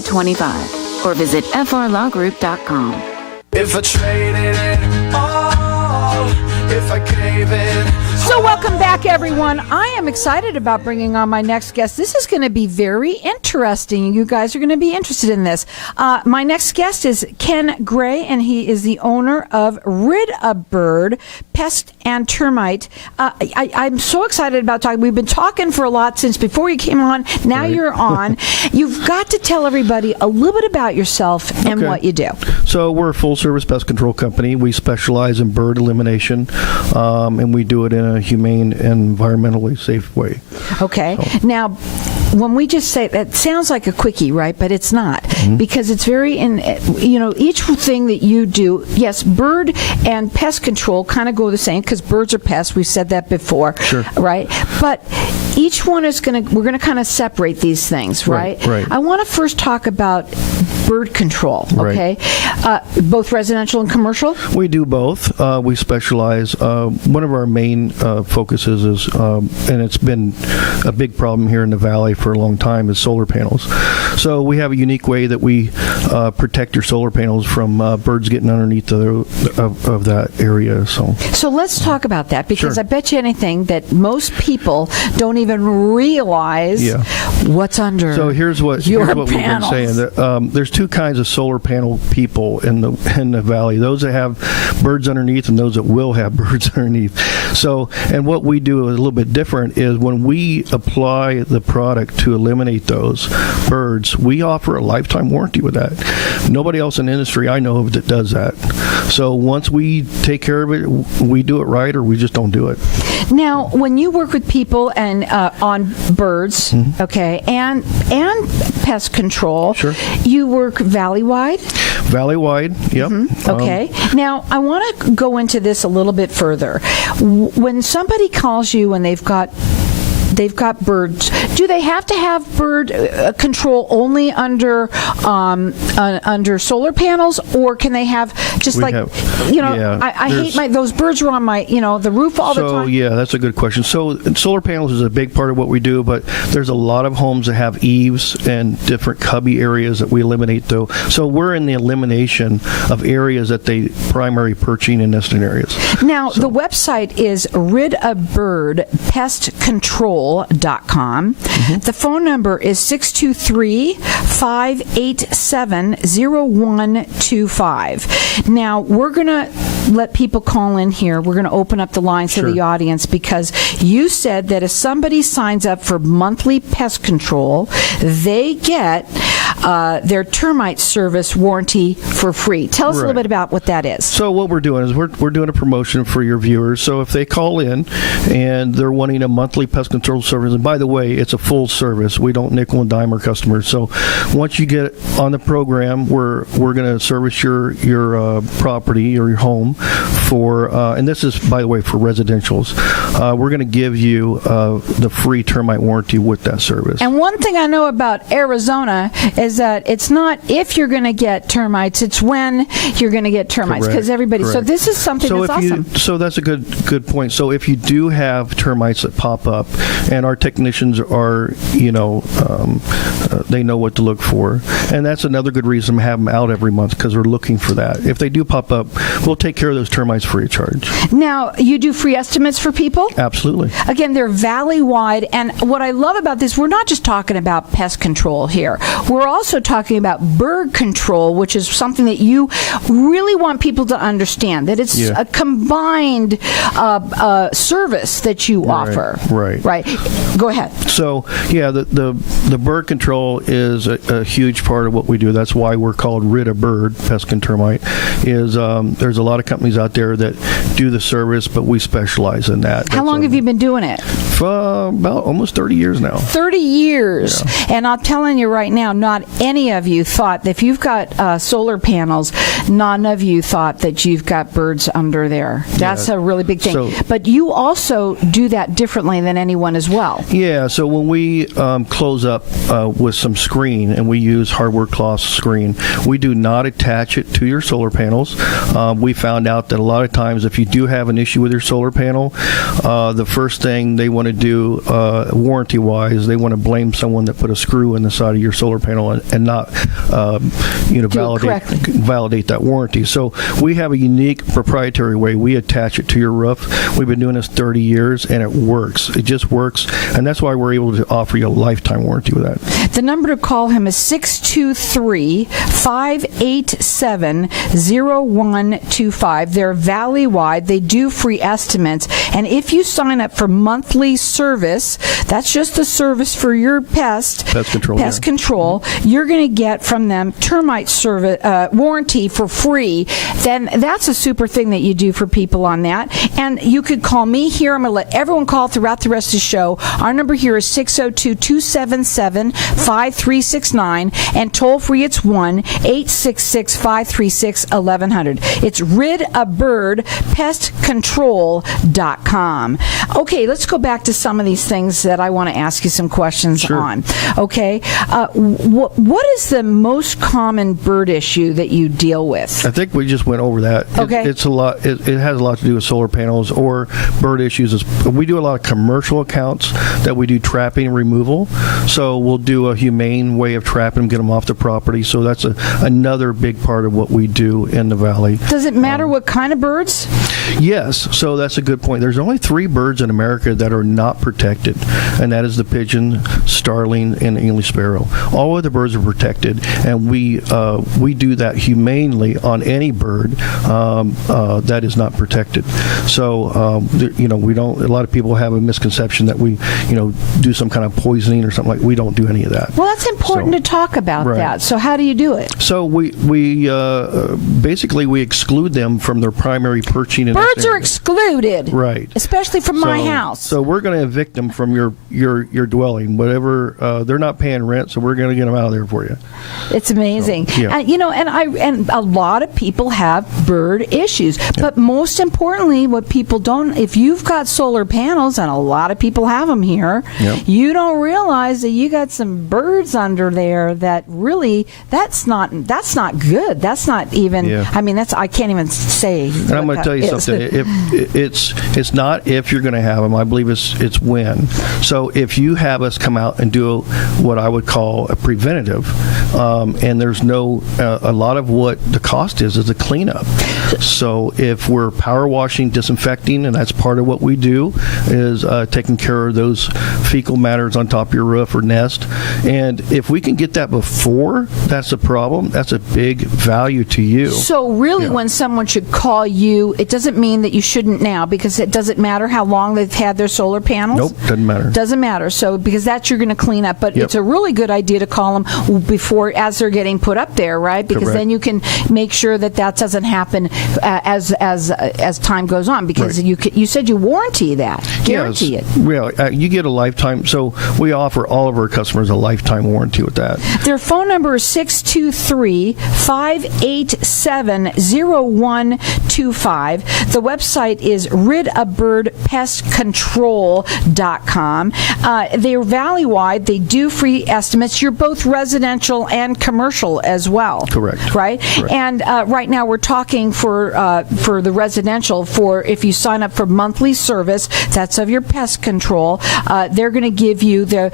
25 or visit frlawgroup.com. If I traded it all, if I gave it. So welcome back, everyone. I am excited about bringing on my next guest. This is going to be very interesting. You guys are going to be interested in this. My next guest is Ken Gray, and he is the owner of Rid a Bird, Pest and Termite. I'm so excited about talking. We've been talking for a lot since before you came on. Now you're on. You've got to tell everybody a little bit about yourself and what you do. So we're a full-service pest control company. We specialize in bird elimination, and we do it in a humane and environmentally safe way. Okay. So. Now, when we just say that, sounds like a quickie, right? But it's not, because it's very each thing that you do. Yes, bird and pest control kind of go the same because birds are pests. We've said that before, sure. Right? But each one is we're going to kind of separate these things, right? Right. I want to first talk about bird control. Okay, both residential and commercial. We do both. We specialize. One of our main focuses is, and it's been a big problem here in the valley for a long time, is solar panels. So we have a unique way that we protect your solar panels from birds getting underneath of that area. So let's talk about that, because sure. I bet you anything that most people don't even realize what's under. So here's what we've been saying. There's two kinds of solar panel people in the valley: those that have birds underneath and those that will have birds underneath. So, and what we do is a little bit different. Is when we apply the product to eliminate those birds, we offer a lifetime warranty with that. Nobody else in the industry I know of that does that. So once we take care of it, we do it right, or we just don't do it. Now, when you work with people and on birds, okay, and pest control, sure. You work valley-wide? Valley-wide, yep. Okay. Now, I want to go into this a little bit further. When somebody calls you and they've got birds, do they have to have bird control only under solar panels, or can they have just I hate those birds are on my the roof all the time? So yeah, that's a good question. So solar panels is a big part of what we do, but there's a lot of homes that have eaves and different cubby areas that we eliminate though. So we're in the elimination of areas that they primary perching and nesting areas. Now the website is ridabirdpestcontrol.com. The phone number is 623-587-0125. Now, we're going to let people call in here. We're going to open up the lines to the audience, because you said that if somebody signs up for monthly pest control, they get their termite service warranty for free. Tell us a little bit about what that is. So what we're doing is we're doing a promotion for your viewers. So if they call in and they're wanting a monthly pest control service, and by the way, it's a full service. We don't nickel and dime our customers. So once you get on the program, we're going to service your property or your home for, and this is, by the way, for residentials. We're going to give you the free termite warranty with that service. And one thing I know about Arizona is that it's not if you're going to get termites, it's when you're going to get termites, because everybody. Correct. So this is something that's awesome. So that's a good point. So if you do have termites that pop up, and our technicians are, they know what to look for, and that's another good reason to have them out every month, because we're looking for that. If they do pop up, we'll take care of those termites free of charge. Now, you do free estimates for people? Absolutely. Again, they're valley-wide, and what I love about this, we're not just talking about pest control here. We're also talking about bird control, which is something that you really want people to understand, that it's a combined service that you offer. Right. Go ahead. So, the bird control is a huge part of what we do. That's why we're called Rid a Bird, Pest and Termite. There's a lot of companies out there that do the service, but we specialize in that. How long have you been doing it? For about almost 30 years now. 30 years. Yeah. And I'm telling you right now, not any of you thought that if you've got solar panels, none of you thought that you've got birds under there. That's a really big thing. So, but you also do that differently than anyone as well. Yeah, so when we close up with some screen, and we use hardware cloth screen, we do not attach it to your solar panels. We found out that a lot of times if you do have an issue with your solar panel, the first thing they want to do warranty-wise, they want to blame someone that put a screw in the side of your solar panel and not validate that warranty. So we have a unique proprietary way we attach it to your roof. We've been doing this 30 years, and it works. It just works, and that's why we're able to offer you a lifetime warranty with that. The number to call him is 623-587-0125. They're valley-wide. They do free estimates, and if you sign up for monthly service, that's just the service for your pest control, you're going to get from them termite service warranty for free. Then that's a super thing that you do for people on that. And you could call me here. I'm going to let everyone call throughout the rest of the show. Our number here is 602-277-5369, and toll free it's 1-866-536-1100. It's ridabirdpestcontrol.com. Okay, let's go back to some of these things that I want to ask you some questions on. Okay, what is the most common bird issue that you deal with? I think we just went over that. Okay. It's a lot. It has a lot to do with solar panels or bird issues. We do a lot of commercial accounts that we do trapping and removal. So we'll do a humane way of trapping them, get them off the property. So that's another big part of what we do in the valley. Does it matter what kind of birds? Yes. So that's a good point. There's only 3 birds in America that are not protected, and that is the pigeon, starling, and the English sparrow. All other birds are protected, and we do that humanely on any bird that is not protected. So we don't. A lot of people have a misconception that we do some kind of poisoning or something like. We don't do any of that. Well, that's important to talk about that. So how do you do it? So we basically we exclude them from their primary perching. In Birds are excluded, right? Especially from my house. So we're going to evict them from your dwelling. Whatever they're not paying rent, so we're going to get them out of there for you. It's amazing. So, yeah. And a lot of people have bird issues, but most importantly, what people don't, if you've got solar panels, and a lot of people have them here, you don't realize that you got some birds under there that really that's not good. That's not even. I mean, I can't even say. And I'm going to tell you something. It's not if you're going to have them. I believe it's when. So if you have us come out and do what I would call a preventative, and there's a lot of what the cost is a cleanup. So if we're power washing, disinfecting, and that's part of what we do, is taking care of those fecal matters on top of your roof or nest. And if we can get that before that's a problem, that's a big value to you. So really when someone should call you, it doesn't mean that you shouldn't now, because it doesn't matter how long they've had their solar panels? Nope, doesn't matter. Doesn't matter. So because that you're going to clean up, but it's a really good idea to call them before, as they're getting put up there, right? Because then you can make sure that doesn't happen as time goes on, because you said you guarantee it. Well, you get a lifetime. So we offer all of our customers a lifetime warranty with that. Their phone number is 623-587-0125. The website is ridabirdpestcontrol.com. They're valley-wide. They do free estimates. You're both residential and commercial as well. Correct. Right? Correct. And right now we're talking for the residential, for if you sign up for monthly service, that's of your pest control, they're going to give you the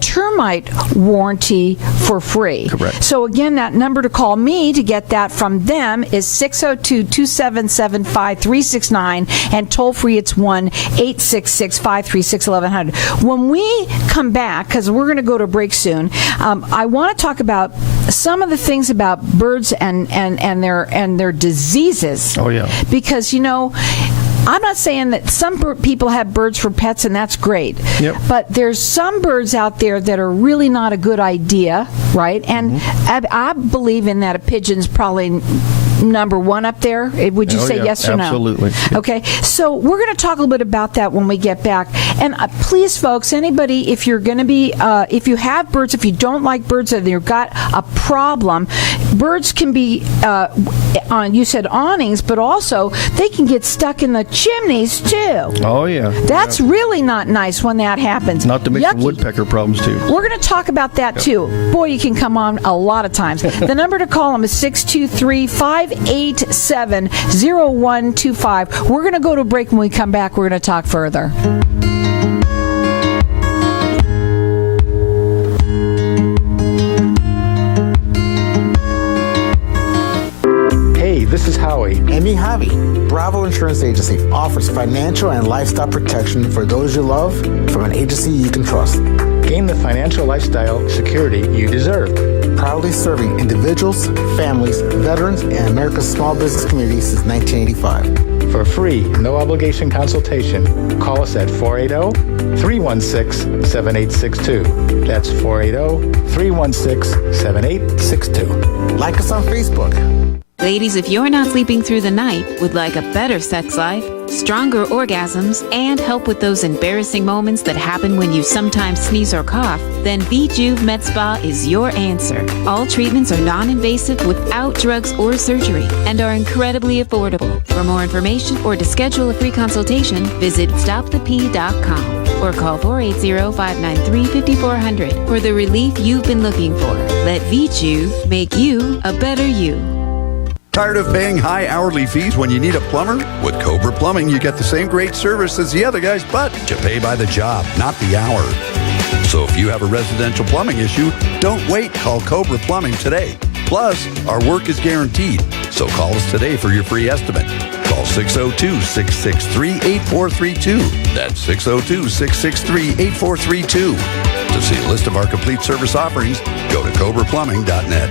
termite warranty for free. Correct. So again, that number to call me to get that from them is 602-277-5369, and toll free it's 1-866-536-1100. When we come back, because we're going to go to break soon, I want to talk about some of the things about birds and their diseases. Oh yeah. Because I'm not saying that some people have birds for pets, and that's great. Yep. But there's some birds out there that are really not a good idea, right? And I believe in that a pigeon's probably number one up there. Would you say yes or absolutely. no? Absolutely. Okay. So we're going to talk a little bit about that when we get back. And please, folks, anybody, if you're going to be, if you have birds, if you don't like birds, and you've got a problem, birds can be on, you said awnings, but also they can get stuck in the chimneys too. Oh yeah. That's really not nice when that happens. Not to mention woodpecker problems too. We're going to talk about that too. Boy, you can come on a lot of times. The number to call them is 623-587-0125. We're going to go to a break. When we come back, we're going to talk further. This is Howie. And me, Javi. Bravo Insurance Agency offers financial and lifestyle protection for those you love from an agency you can trust. Gain the financial lifestyle security you deserve. Proudly serving individuals, families, veterans, and America's small business community since 1985. For a free, no-obligation consultation, call us at 480-316-7862. That's 480-316-7862. Like us on Facebook. Ladies, if you're not sleeping through the night, would like a better sex life, stronger orgasms, and help with those embarrassing moments that happen when you sometimes sneeze or cough, then VJuve Med Spa is your answer. All treatments are non-invasive without drugs or surgery and are incredibly affordable. For more information or to schedule a free consultation, visit stopthep.com or call 480-593-5400 for the relief you've been looking for. Let VJuve make you a better you. Tired of paying high hourly fees when you need a plumber? With Cobra Plumbing, you get the same great service as the other guys, but you pay by the job, not the hour. So if you have a residential plumbing issue, don't wait. Call Cobra Plumbing today. Plus, our work is guaranteed. So call us today for your free estimate. Call 602-663-8432. That's 602-663-8432. To see a list of our complete service offerings, go to cobraplumbing.net.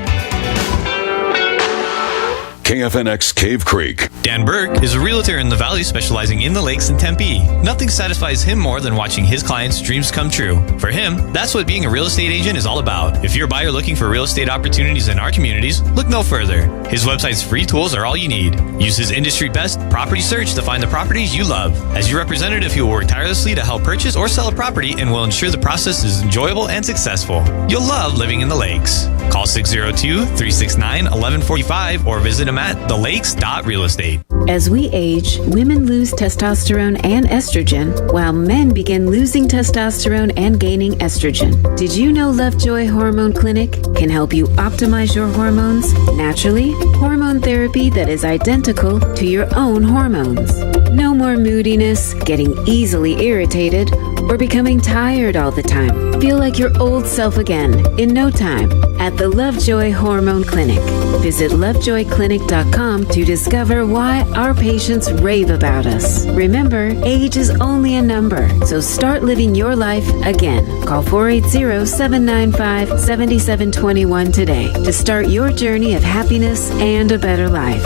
KFNX Cave Creek. Dan Burke is a realtor in the Valley specializing in the lakes in Tempe. Nothing satisfies him more than watching his clients' dreams come true. For him, that's what being a real estate agent is all about. If you're a buyer looking for real estate opportunities in our communities, look no further. His website's free tools are all you need. Use his industry best property search to find the properties you love. As your representative, he will work tirelessly to help purchase or sell a property and will ensure the process is enjoyable and successful. You'll love living in the lakes. Call 602-369-1145 or visit him at thelakes.realestate. As we age, women lose testosterone and estrogen, while men begin losing testosterone and gaining estrogen. Did you know Lovejoy Hormone Clinic can help you optimize your hormones naturally? Hormone therapy that is identical to your own hormones. No more moodiness, getting easily irritated, or becoming tired all the time. Feel like your old self again in no time at the Lovejoy Hormone Clinic. Visit lovejoyclinic.com to discover why our patients rave about us. Remember, age is only a number, so start living your life again. Call 480-795-7721 today to start your journey of happiness and a better life.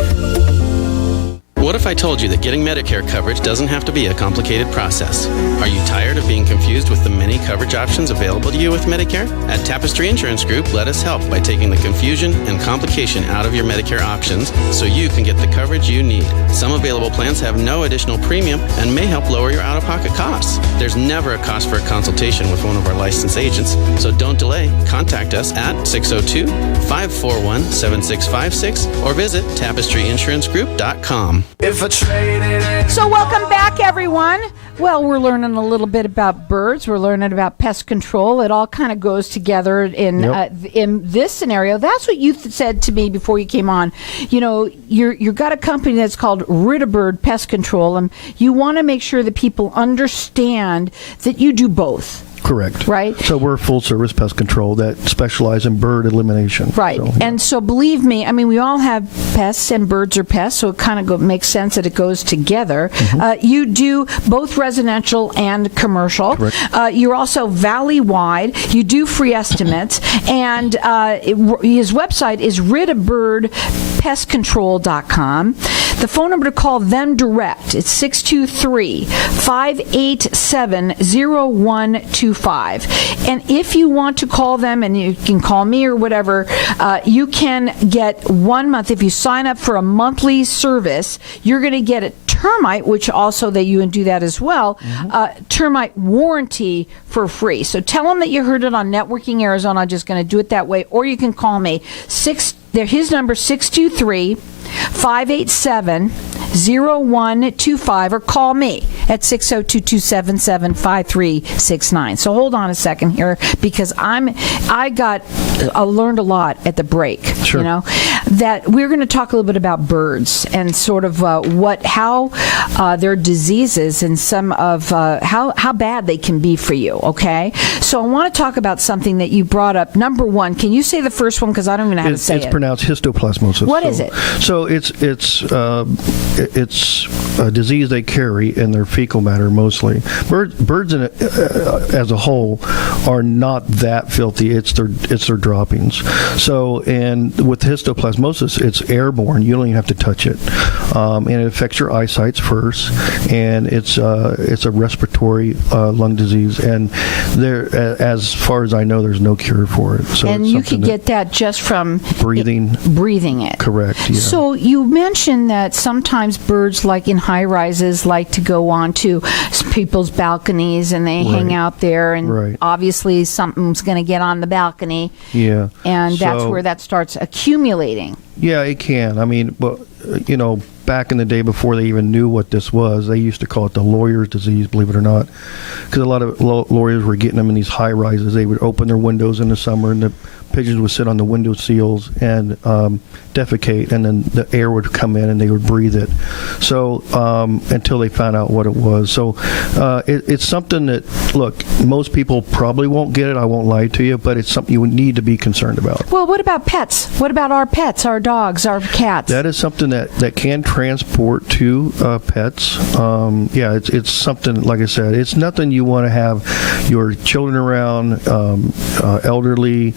What if I told you that getting Medicare coverage doesn't have to be a complicated process? Are you tired of being confused with the many coverage options available to you with Medicare? At Tapestry Insurance Group, let us help by taking the confusion and complication out of your Medicare options so you can get the coverage you need. Some available plans have no additional premium and may help lower your out-of-pocket costs. There's never a cost for a consultation with one of our licensed agents, so don't delay. Contact us at 602-541-7656 or visit tapestryinsuranceGroup.com. So welcome back, everyone. Well, we're learning a little bit about birds. We're learning about pest control. It all kind of goes together in this scenario. That's what you said to me before you came on. You know, you've got a company that's called Rid-A-Bird Pest Control, and you want to make sure that people understand that you do both. Correct. Right. So we're full-service pest control that specialize in bird elimination. Right. So, yeah. And so believe me, I mean, we all have pests and birds are pests, so it kind of makes sense that it goes together. Mm-hmm. You do both residential and commercial. Correct. You're also valley-wide. You do free estimates. And his website is ridabirdpestcontrol.com. The phone number to call them direct, it's 623-587-0125. And if you want to call them, and you can call me or whatever, you can get 1 month. If you sign up for a monthly service, you're going to get a termite, which also you can do that as well, termite warranty for free. So tell them that you heard it on Networking Arizona. I'm just going to do it that way. Or you can call me. His number 623-587 602-277-0125 or call me at 602-277-5369. So hold on a second here, because I learned a lot at the break. Sure. You know, that we're going to talk a little bit about birds and sort of how their diseases and some of how bad they can be for you. Okay, so I want to talk about something that you brought up. Number one, can you say the first one, because I don't even know how to say it? It's pronounced histoplasmosis. What is it? So it's a disease they carry in their fecal matter mostly. Birds as a whole are not that filthy. It's their droppings. So, and with histoplasmosis, it's airborne. You don't even have to touch it, and it affects your eyesight first. And it's a respiratory lung disease. And there, as far as I know, there's no cure for it. So and you could get that just from breathing it. Correct. Yeah. So you mentioned that sometimes birds, like in high rises, like to go onto people's balconies and they hang out there, and obviously something's going to get on the balcony. Yeah. And that's where that starts accumulating. Yeah, it can. I mean, but back in the day before they even knew what this was, they used to call it the lawyer's disease, believe it or not, because a lot of lawyers were getting them in these high rises. They would open their windows in the summer, and the pigeons would sit on the window seals and defecate, and then the air would come in and they would breathe it. So until they found out what it was. So it's something that, look, most people probably won't get it. I won't lie to you, but it's something you would need to be concerned about. Well, what about pets? What about our pets, our dogs, our cats? That is something that can transport to pets. It's something, like I said, it's nothing you want to have your children around, elderly,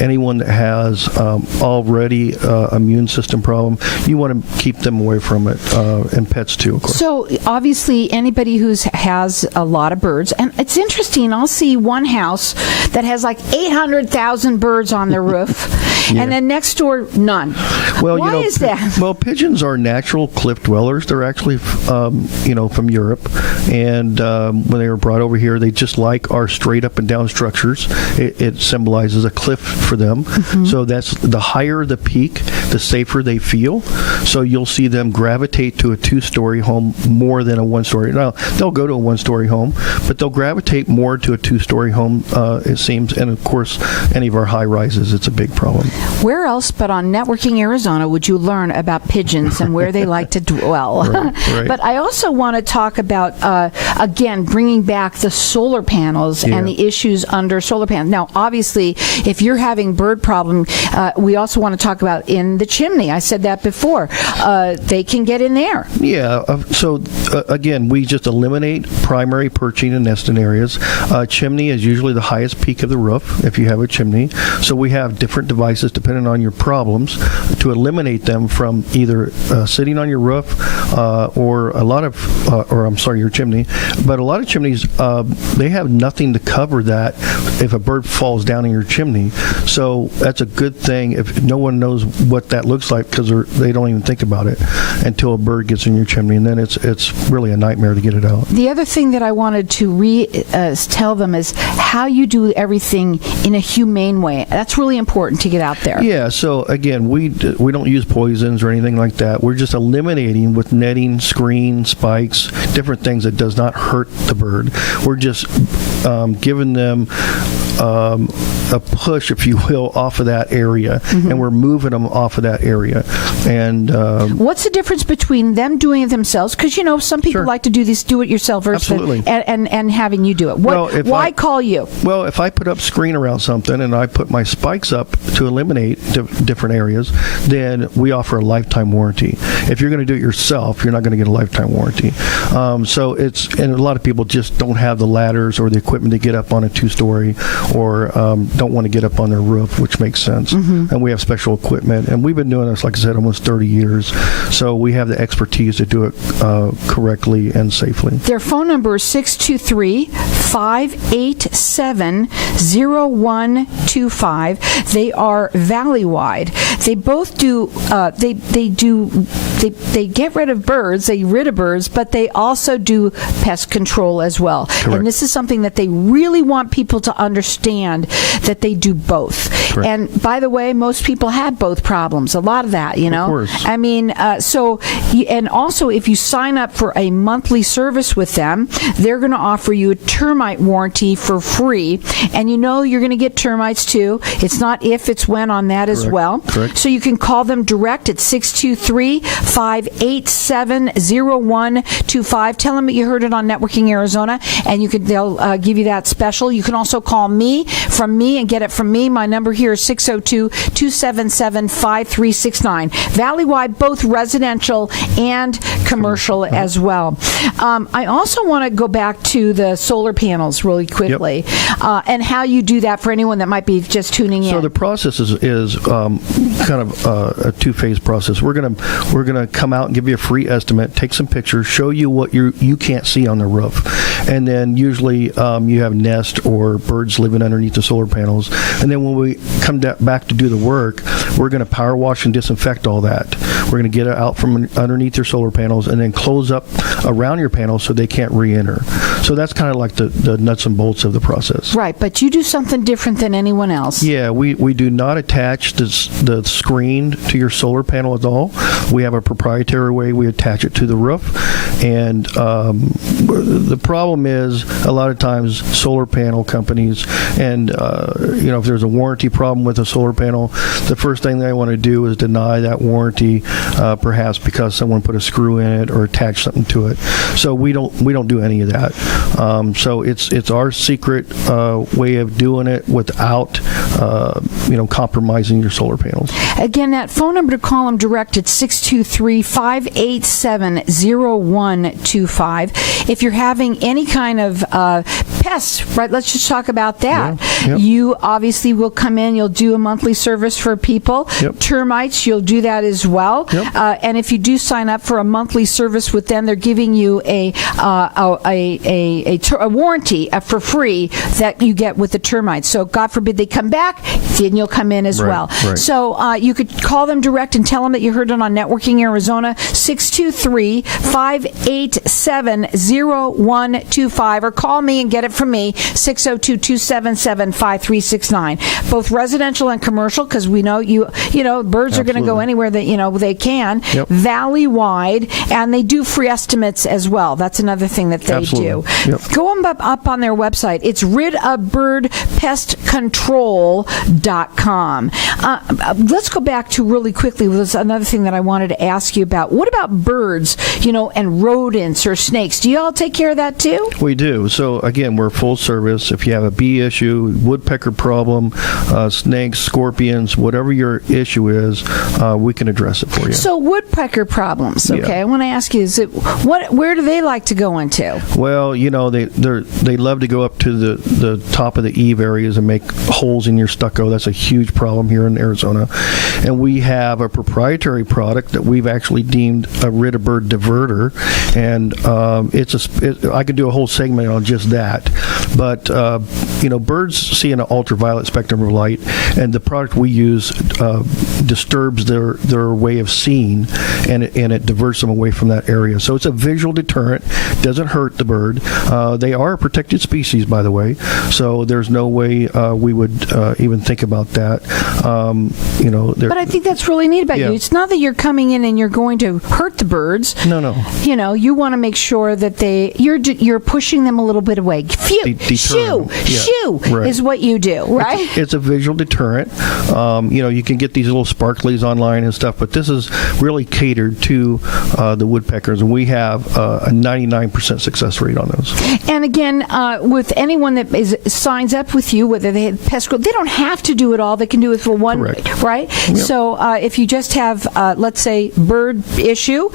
anyone that has already immune system problem. You want to keep them away from it, and pets too, of course. So obviously anybody who has a lot of birds, and it's interesting, I'll see one house that has like 800,000 birds on their roof, and then next door, none. Well, Why is that? Well, pigeons are natural cliff dwellers. They're actually, from Europe, and when they were brought over here, they just like our straight up and down structures. It symbolizes a cliff for them. Mm-hmm. So that's the higher the peak, the safer they feel. So you'll see them gravitate to a 2-story home more than a 1-story. Now, they'll go to a 1-story home, but they'll gravitate more to a 2-story home, it seems. And of course, any of our high rises, it's a big problem. Where else but on Networking Arizona would you learn about pigeons and where they like to dwell? Right. But I also want to talk about, again, bringing back the solar panels and the issues under solar panels. Now, obviously, if you're having bird problem, we also want to talk about in the chimney. I said that before. They can get in there. Yeah. Again, we just eliminate primary perching and nesting areas. Chimney is usually the highest peak of the roof if you have a chimney. So we have different devices depending on your problems to eliminate them from either sitting on your roof or your chimney. But a lot of chimneys, they have nothing to cover that if a bird falls down in your chimney. So that's a good thing if no one knows what that looks like, because they don't even think about it until a bird gets in your chimney, and then it's really a nightmare to get it out. The other thing that I wanted to tell them is how you do everything in a humane way. That's really important to get out there. Yeah, so again, we don't use poisons or anything like that. We're just eliminating with netting, screen, spikes, different things that does not hurt the bird. We're just giving them a push, if you will, off of that area, and we're moving them off of that area. And what's the difference between them doing it themselves? Because some people like to do this do-it-yourself versus and having you do it. Why call you? Well, if I put up screen around something and I put my spikes up to eliminate different areas, then we offer a lifetime warranty. If you're going to do it yourself, you're not going to get a lifetime warranty. And a lot of people just don't have the ladders or the equipment to get up on a 2-story, or don't want to get up on their roof, which makes sense. And we have special equipment, and we've been doing this, like I said, almost 30 years. So we have the expertise to do it correctly and safely. Their phone number is 623-587-0125. They are valley-wide. They both do. They get rid of birds. They rid of birds, but they also do pest control as well. Correct. And this is something that they really want people to understand. understand that they do both. Correct. And by the way, most people have both problems. A lot of that, you know. Of course. I mean, and also if you sign up for a monthly service with them, they're going to offer you a termite warranty for free. And you know you're going to get termites too. It's not if, it's when on that as well. Correct. So you can call them direct at 623-587-0125. Tell them that you heard it on Networking Arizona, and they'll give you that special. You can also call me and get it from me. My number here is 602-277-5369. Valley-wide, both residential and commercial as well. I also want to go back to the solar panels really quickly, and how you do that for anyone that might be just tuning in. So the process is kind of a two-phase process. We're gonna come out and give you a free estimate, take some pictures, show you what you can't see on the roof, and then usually you have nests or birds living underneath the solar panels. And then when we come back to do the work, we're going to power wash and disinfect all that. We're going to get it out from underneath your solar panels and then close up around your panels so they can't re-enter. So that's kind of like the nuts and bolts of the process. Right, but you do something different than anyone else. Yeah, we do not attach the screen to your solar panel at all. We have a proprietary way we attach it to the roof. And the problem is a lot of times solar panel companies, and if there's a warranty problem with a solar panel, the first thing they want to do is deny that warranty, perhaps because someone put a screw in it or attached something to it. So we don't do any of that. So it's our secret way of doing it without compromising your solar panels. Again, that phone number to call them direct at 623-587-0125. If you're having any kind of pests, right, let's just talk about that. Yeah. You obviously will come in, you'll do a monthly service for people. Yep. Termites, you'll do that as well. Yep. And if you do sign up for a monthly service with them, they're giving you a warranty for free that you get with the termites. So God forbid they come back, then you'll come in as well. Right. So you could call them direct and tell them that you heard it on Networking Arizona, 623-587-0125, or call me and get it from me, 602-277-5369. Both residential and commercial, because we know birds are going to go anywhere that they can. Yep. Valley-wide, and they do free estimates as well. That's another thing that they do. Yep. Go up on their website. It's ridabirdpestcontrol.com. Let's go back to really quickly. There's another thing that I wanted to ask you about. What about birds, and rodents or snakes? Do you all take care of that too? We do. So again, we're full service. If you have a bee issue, woodpecker problem, snakes, scorpions, whatever your issue is, we can address it for you. So woodpecker problems. Okay, Yeah. I want to ask you: where do they like to go into? Well, they love to go up to the top of the eave areas and make holes in your stucco. That's a huge problem here in Arizona, and we have a proprietary product that we've actually deemed a Rid-A-Bird diverter, and I could do a whole segment on just that. But birds see an ultraviolet spectrum of light, and the product we use disturbs their way of seeing, and it diverts them away from that area. So it's a visual deterrent. Doesn't hurt the bird. They are a protected species, by the way. So there's no way we would even think about that. But I think that's really neat about Yeah. you. It's not that you're coming in and you're going to hurt the birds. No. You want to make sure that you're pushing them a little bit away. Shoo Right. is what you do, right? It's a visual deterrent. You can get these little sparklies online and stuff, but this is really catered to the woodpeckers, and we have a 99% success rate on those. And again, with anyone that signs up with you, whether they have pest control, they don't have to do it all. They can do it for one, Correct. right? Yep. So if you just have, let's say, bird issue,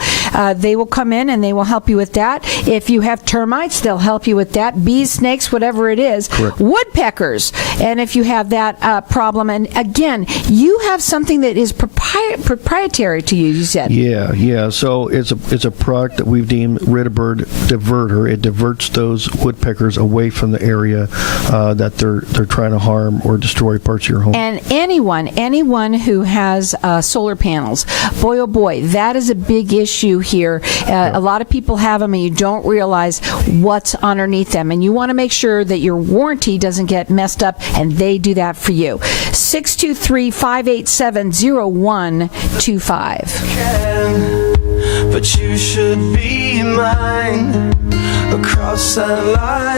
they will come in and they will help you with that. If you have termites, they'll help you with that. Bees, snakes, whatever it is. Correct. Woodpeckers. And if you have that problem, and again, you have something that is proprietary to you said. Yeah. So it's a product that we've deemed Rid-A-Bird diverter. It diverts diverts those woodpeckers away from the area that they're trying to harm or destroy parts of your home. And anyone who has solar panels, boy oh boy, that is a big issue here. A lot of people have them and you don't realize what's underneath them, and you want to make sure that your warranty doesn't get messed up, and they do that for you. 623-587-0125. But you should be mine across that line.